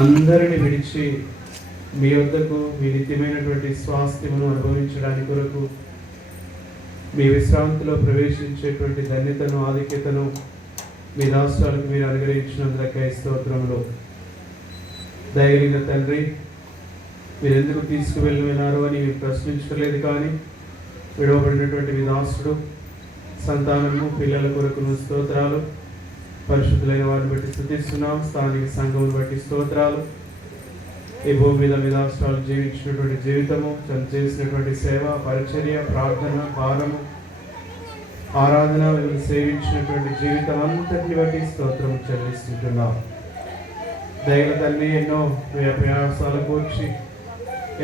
అందరిని విడిచి మీ వద్దకు మీ నిత్యమైనటువంటి స్వాస్థ్యమును అనుభవించడానికి కొరకు మీ విశ్రాంతిలో ప్రవేశించేటువంటి ధన్యతను ఆధిక్యతను మీ రాష్ట్రాలకు మీరు అనుగ్రహించినందుకై స్తోత్రములు. దయగలిగిన తండ్రి, మీరు ఎందుకు తీసుకువెళ్ళినారు అని మీరు ప్రశ్నించలేదు, కానీ విడవబడినటువంటి మీ దాసుడు సంతానము పిల్లల కొరకును స్తోత్రాలు. పరిశుద్ధులైన వారిని బట్టి స్తుతిస్తున్నాం. స్థానిక సంఘమును బట్టి స్తోత్రాలు. ఈ భూమి మీద మీ రాష్ట్రాలు జీవించినటువంటి జీవితము, తను చేసినటువంటి సేవ, పరిచర్య, ప్రార్థన, భారము, ఆరాధన, సేవించినటువంటి జీవితం అంతటిని బట్టి స్తోత్రం చెల్లిస్తుంటున్నాం. దైవ తల్లి ఎన్నో ప్రయాసాలకు వచ్చి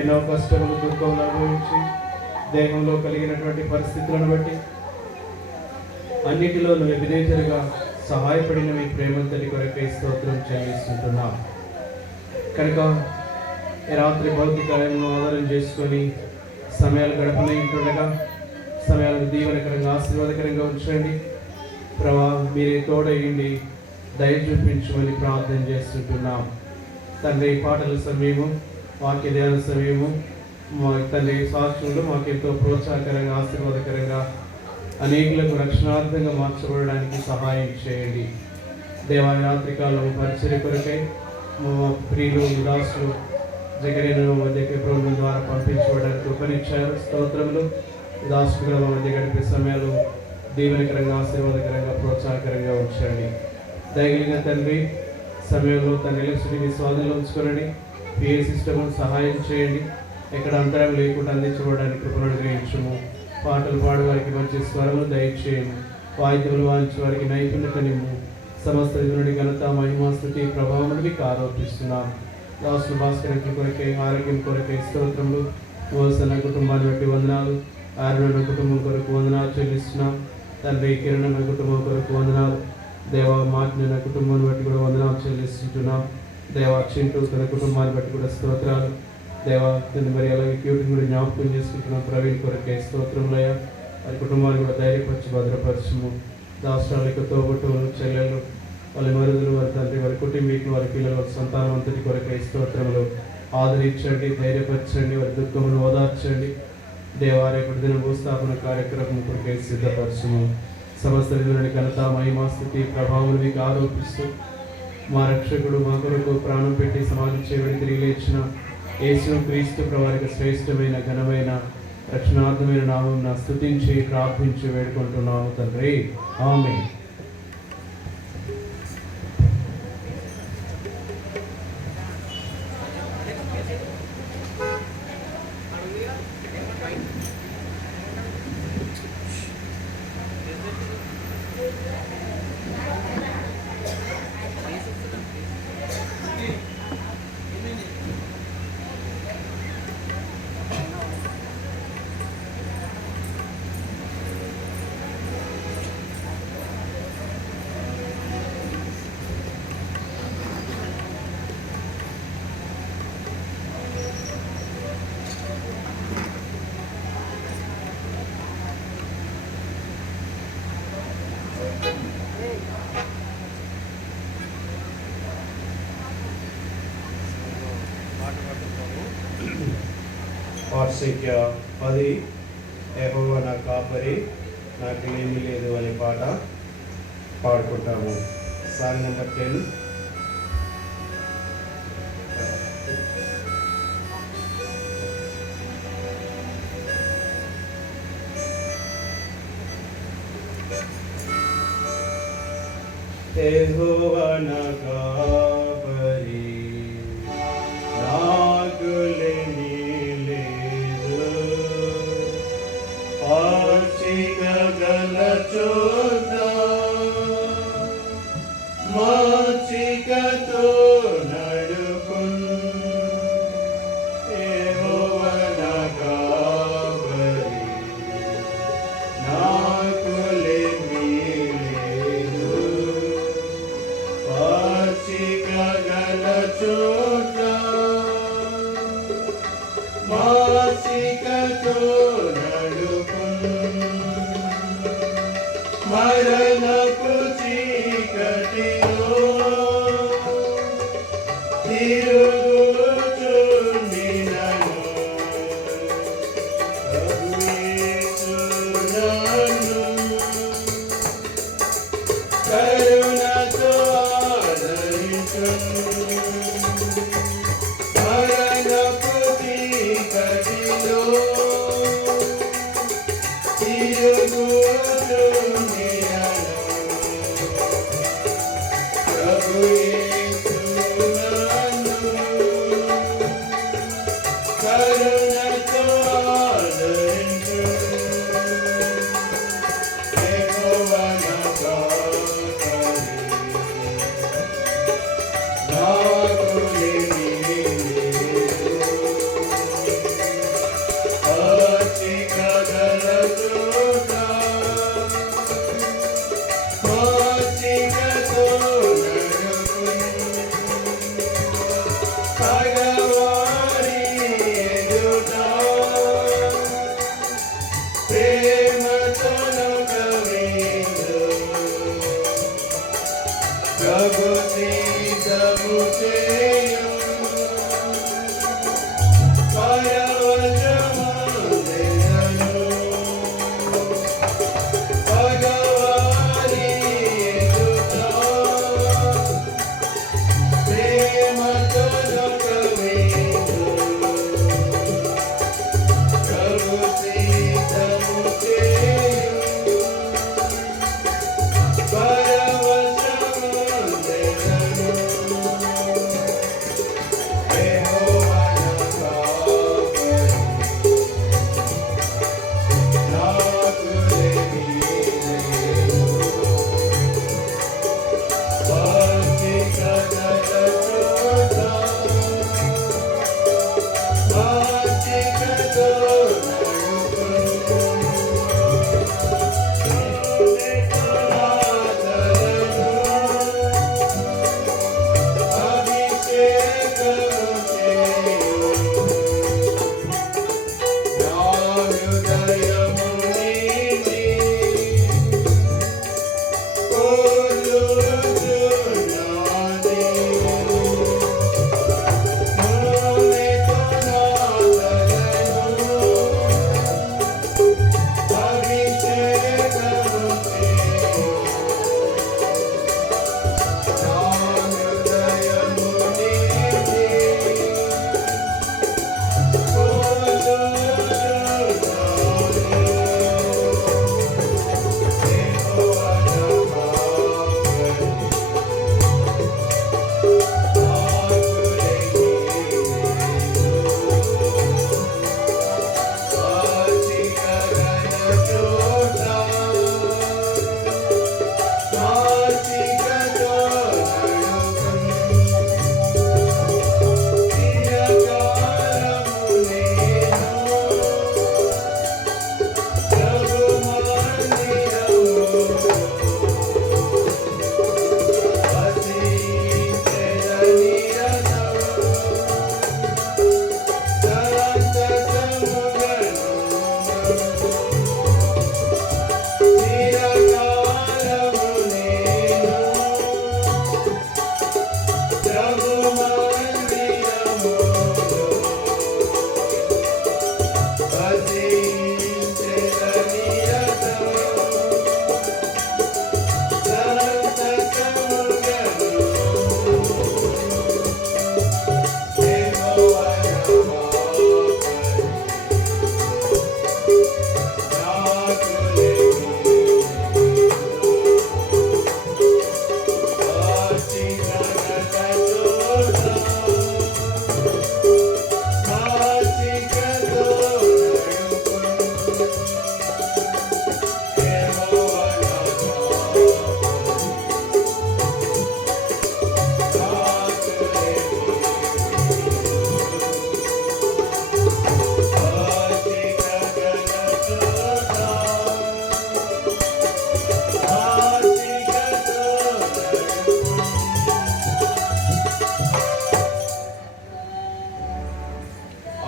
ఎన్నో కష్టములు దుఃఖములు అనుభవించి దేహంలో కలిగినటువంటి పరిస్థితులను బట్టి అన్నిటిలో నువ్వు ఎబినేజర్గా సహాయపడిన మీ ప్రేమంతటి కొరకై స్తోత్రం చెల్లిస్తుంటున్నాం. కనుక ఈ రాత్రి భౌతికాలను ఆధారం చేసుకొని సమయాలు గడపనైంటుండగా సమయాలకు దీవెనకరంగా ఆశీర్వాదకరంగా ఉంచండి ప్రభా. మీరే తోడయ్యండి, దయ చూపించమని ప్రార్థన చేస్తుంటున్నాం తండ్రి. పాటల సమయము, వాక్య ధ్యాన సమయము మా తండ్రి సాక్షులు మాకెంతో ప్రోత్సాహకరంగా ఆశీర్వాదకరంగా అనేకులకు రక్షణార్థంగా మార్చబడడానికి సహాయం చేయండి దేవాలయ. రాత్రికాలం పరిచర్య కొరకై మా ప్రియులు దాసులు జగరేను మధ్య ప్రభుత్వం ద్వారా పంపించబడడానికి ఉపనిచ్చారు. స్తోత్రములు. దాసులు మా మధ్య గడిపే సమయాలు దీవెనకరంగా ఆశీర్వాదకరంగా ప్రోత్సాహకరంగా ఉంచండి. దయగలిగిన తండ్రి, సమయంలో తన ఎలక్షన్ని స్వాధీనంలో ఉంచుకోనండి. పిఏ సిస్టమ్ సహాయం చేయండి. ఎక్కడ అంతరం లేకుండా అందించబడడానికి కృపను అనుగ్రహించము. పాటలు పాడేవారికి మంచి స్వరము దయచేయము. వాయిద్యములు వాయించే వారికి నైపుణ్యతనిమ్ము. సమస్త విధుడి ఘనత, మహిమ, స్తుతి, ప్రభావం మీకు ఆరోపిస్తున్నాం. దాసులు భాస్కర్ కొరకై, ఆరోగ్యం కొరకై స్తోత్రములు. మోసన్న కుటుంబాన్ని బట్టి వందనాలు. ఆరున్న కుటుంబం కొరకు వందనాలు చెల్లిస్తున్నాం తండ్రి. కిరణన్న కుటుంబం కొరకు వందనాలు దేవా. మాటిన కుటుంబాన్ని బట్టి కూడా వందనాలు చెల్లిస్తుంటున్నాం దేవా. చింటూ తన కుటుంబాన్ని బట్టి కూడా స్తోత్రాలు దేవా. మరి అలాగే క్యూటిని కూడా జ్ఞాపకం చేసుకుంటున్నాం. ప్రవీణ్ కొరకే స్తోత్రములయ్యా. వారి కుటుంబాన్ని కూడా ధైర్యపరచు, భద్రపరచము. రాష్ట్రాలకు తోబుట్టువులు, చెల్లెలు, వాళ్ళ మరుదులు, వారి తండ్రి, వారి కుటుంబీకులు, వారి పిల్లలు, వారి సంతానం అంతటి కొరకే స్తోత్రములు. ఆదరించండి, ధైర్యపరచండి, వారి దుఃఖమును ఓదార్చండి దేవా. రేపటి దిన భూస్థాపన కార్యక్రమం కొరకే సిద్ధపరచము. సమస్త విధులని ఘనత, మహిమ, స్తుతి, ప్రభావం మీకు ఆరోపిస్తూ మా రక్షకుడు మా కొరకు ప్రాణం పెట్టి సమాధి చేయబడి తిరిగి లేచిన యేసు క్రీస్తు ప్రభువారికి శ్రేష్టమైన ఘనమైన రక్షణార్థమైన నామం స్తుతించి ప్రార్థించి వేడుకుంటున్నాము తండ్రి. ఆమేన్. వార్షిక 10 యెహోవా నా కాపరి నాకేమీ లేదు అనే పాట పాడుకుంటాము. Song number 10. యెహోవా నా కాపరి నాకు లేని లేదు, పాచిక గల చోట మాచికతో నడుపును. యెహోవా నా కాపరి నాకు లేని లేదు, పాచిక గల చోట మాచికతో నడుపును. మరణపు చీకటిలో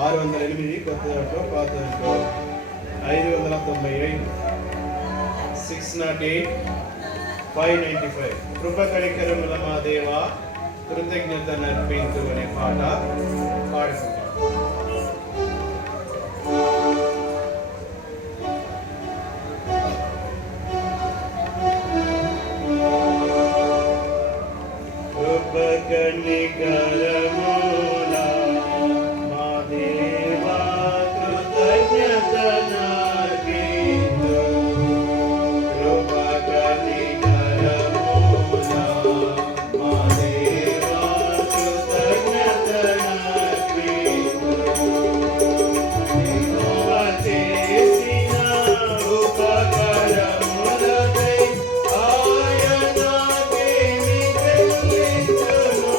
608 కొత్త దాంట్లో పాత దాంట్లో 595 608 595 కృప కనికరముల మా దేవా కృతజ్ఞత నర్పించు అనే పాట పాడుకుంటాం. కృపకనికరములా మా దేవా కృతజ్ఞత నర్పించు. కృపకనికరములా మా దేవా కృతజ్ఞత నర్పించు. యెహోవా చేసిన ఉపకారములకై ఆయనకేమి చెల్లించును.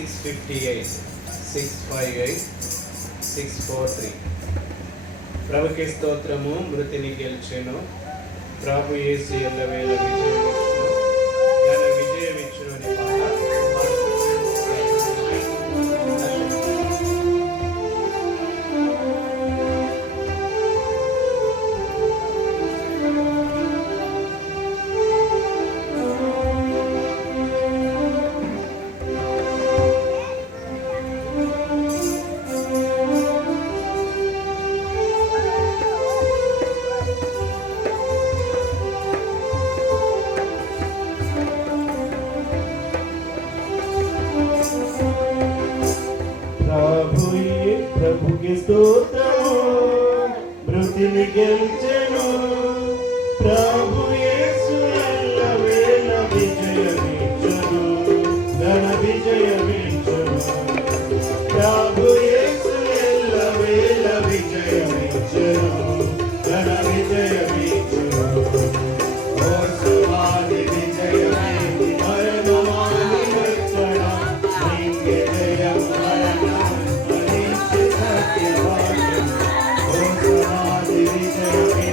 658 658 643. ప్రభుకి స్తోత్రము. మృతిని గెలిచెను, ప్రభు యేసు ఎల్లవేళ విజయమిచ్చును అని పాట. ప్రభుకి స్తోత్రము. మృతిని గెలిచెను, ప్రభు యేసు ఎల్లవేళ విజయమిచ్చును, ఘన విజయమిచ్చును. ప్రభు యేసు ఎల్లవేళ విజయమిచ్చును, ఘన విజయమిచ్చును. ఓ సువాది విజయమే మరణమాని రక్షణ, నీకే జయం మరణం సత్యవాక్యం. ఓ సువాది విజయమే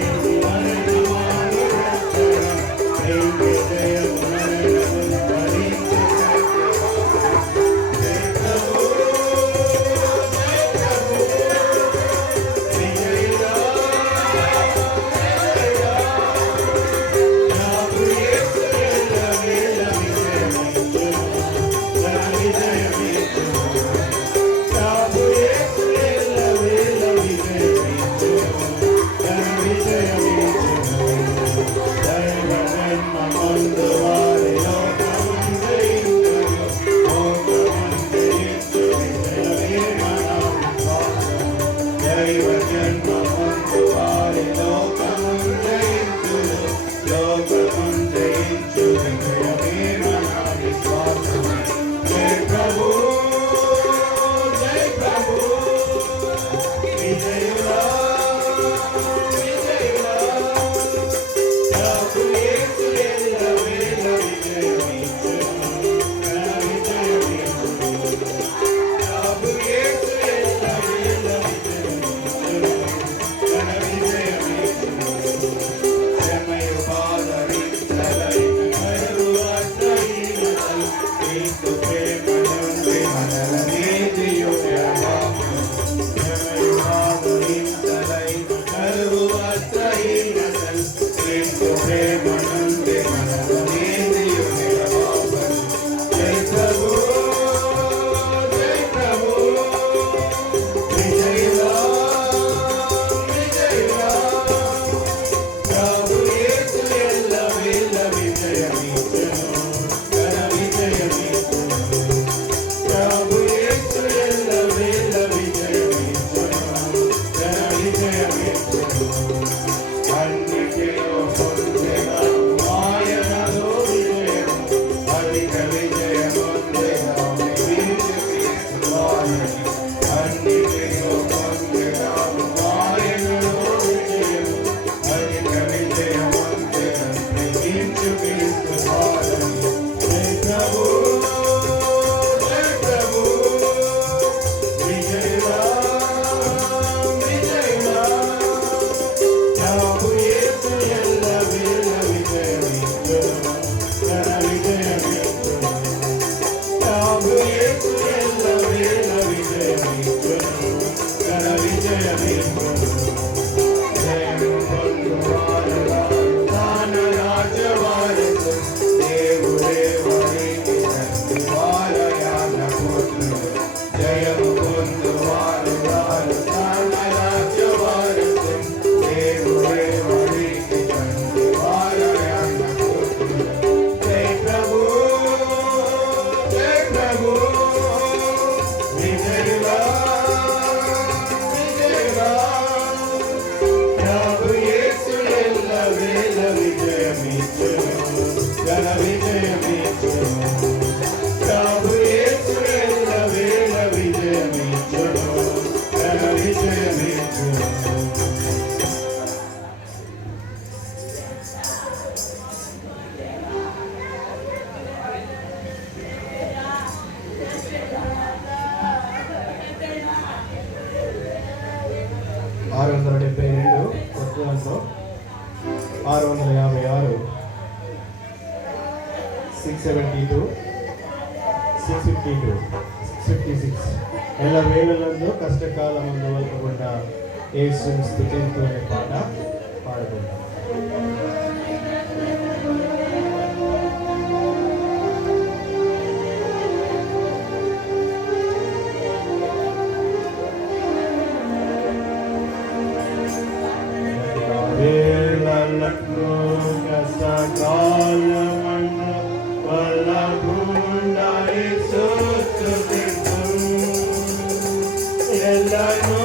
వేలలతో 656, 672, 652, 656 ఎల్ల వేళలందు కష్టకాలమందు వలకుండా యేసుని స్తుతింతు అనే పాట పాడుకుంటాం. వేళలకు కష్టకాలమందు వలకుండా యేసుని స్తుతింతు ఎల్లనూ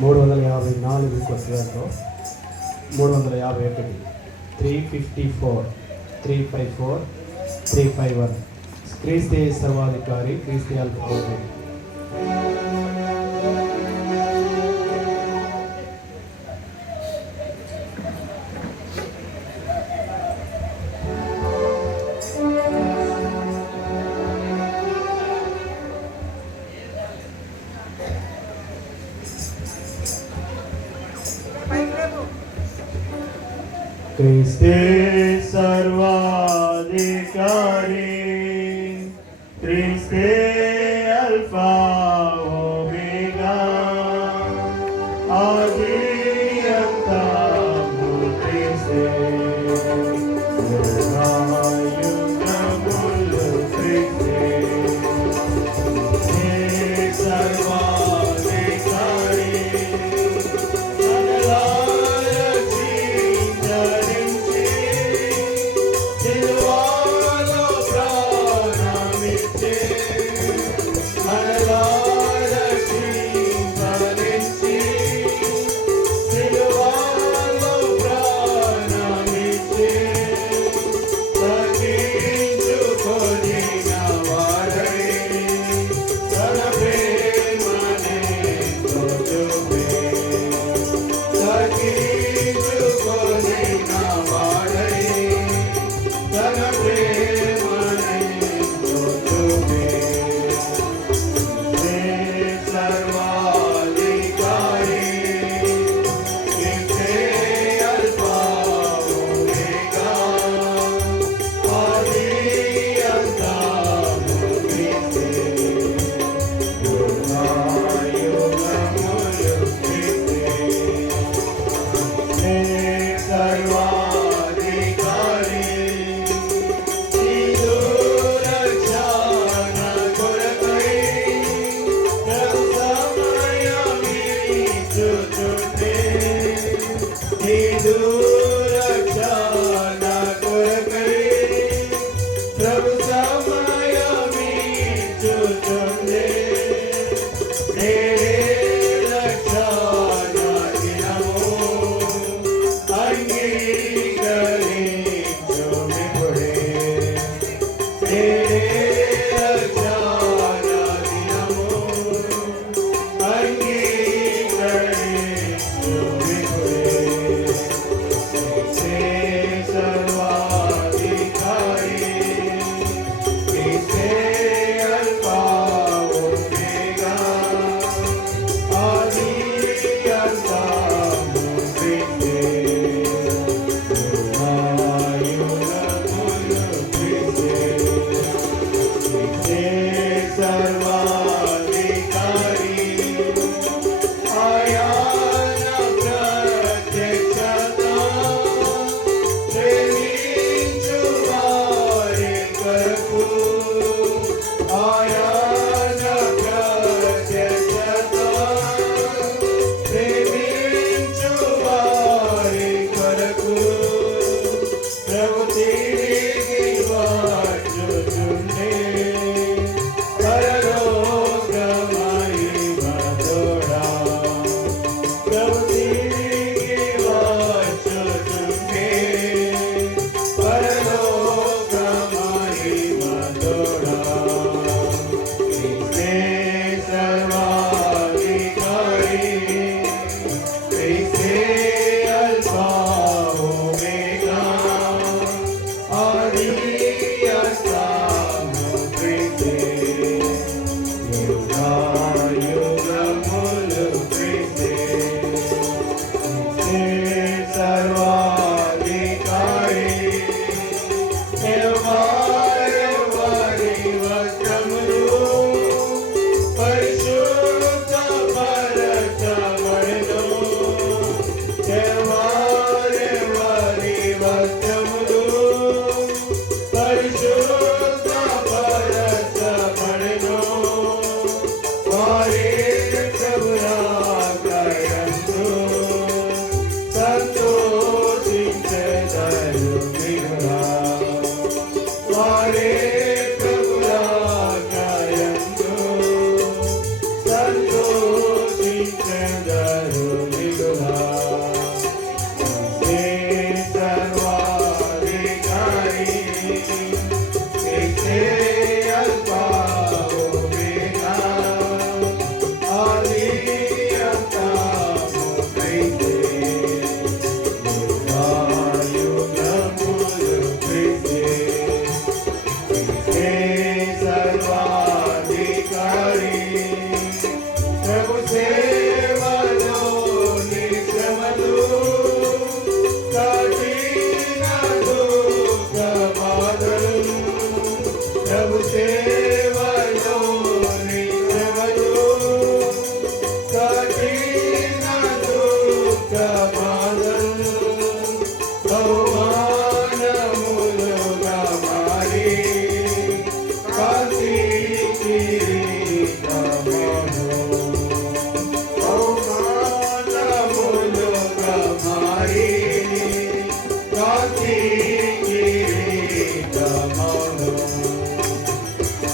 354 కొద్దిగాతో 351 354 354 351 క్రీస్తు సర్వాధికారి క్రీస్తు అల్ఫా ఒమేగా. క్రీస్తే సర్వాధికారి, క్రీస్తే అల్ఫా ఒమేగా, ఆది అంతము క్రీస్తే, యుగయుగములు క్రీస్తే. సర్వాధికారి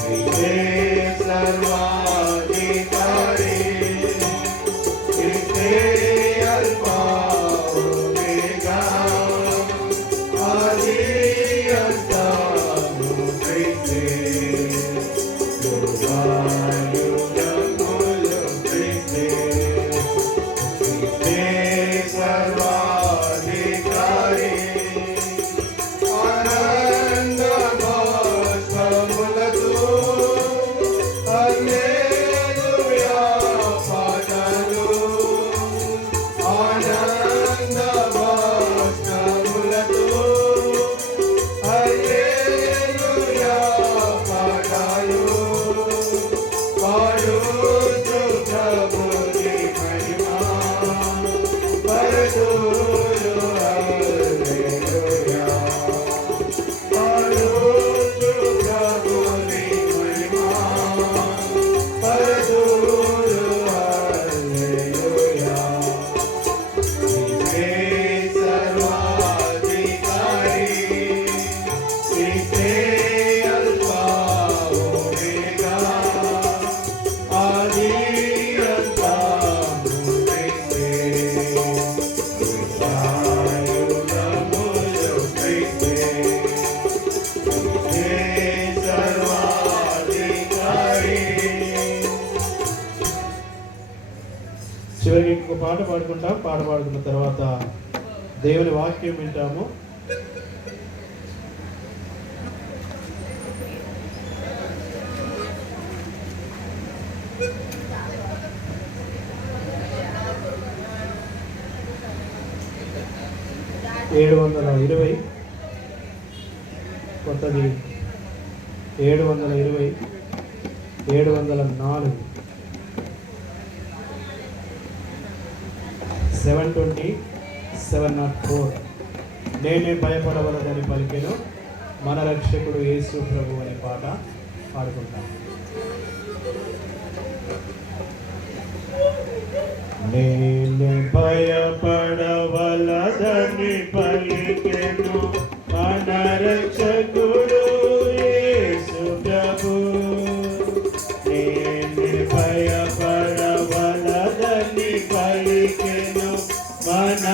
క్రీస్తే సర్వాధికారి, క్రీస్తే అల్ఫా ఒమేగా, ఆది అంతము క్రీస్తే, యుగాయుగములు క్రీస్తే. క్రీస్తే సర్వాధికారి, ఆనంద బాష్పములతో హల్లెలూయా పాటలు, ఆనంద బాష్పములతో హల్లెలూయా పాటలు పాడుతూ ప్రభుని మహిమా పరదులు హల్లెలూయా, పాడుతూ ప్రభుని మహిమా పరదులు హల్లెలూయా. క్రీస్తే సర్వాధికారి, క్రీస్తే అల్ఫా ఒమేగా, ఆది అంతము క్రీస్తే, యుగాయుగములు క్రీస్తే. క్రీస్తే సర్వాధికారి. చివరికి ఇంకొక పాట పాడుకుంటాం. పాట పాడుకున్న తర్వాత దేవుని వాక్యం వింటాము. $720 కొత్తది 720 704 720 704 నేనే భయపడవలదని పలికెను మన రక్షకుడు యేసు ప్రభు అనే పాట పాడుకుంటాం. నేనే భయపడవలదని పలికెను మన రక్షకుడు యేసు ప్రభు. నేనే భయపడవలదని పలికెను మన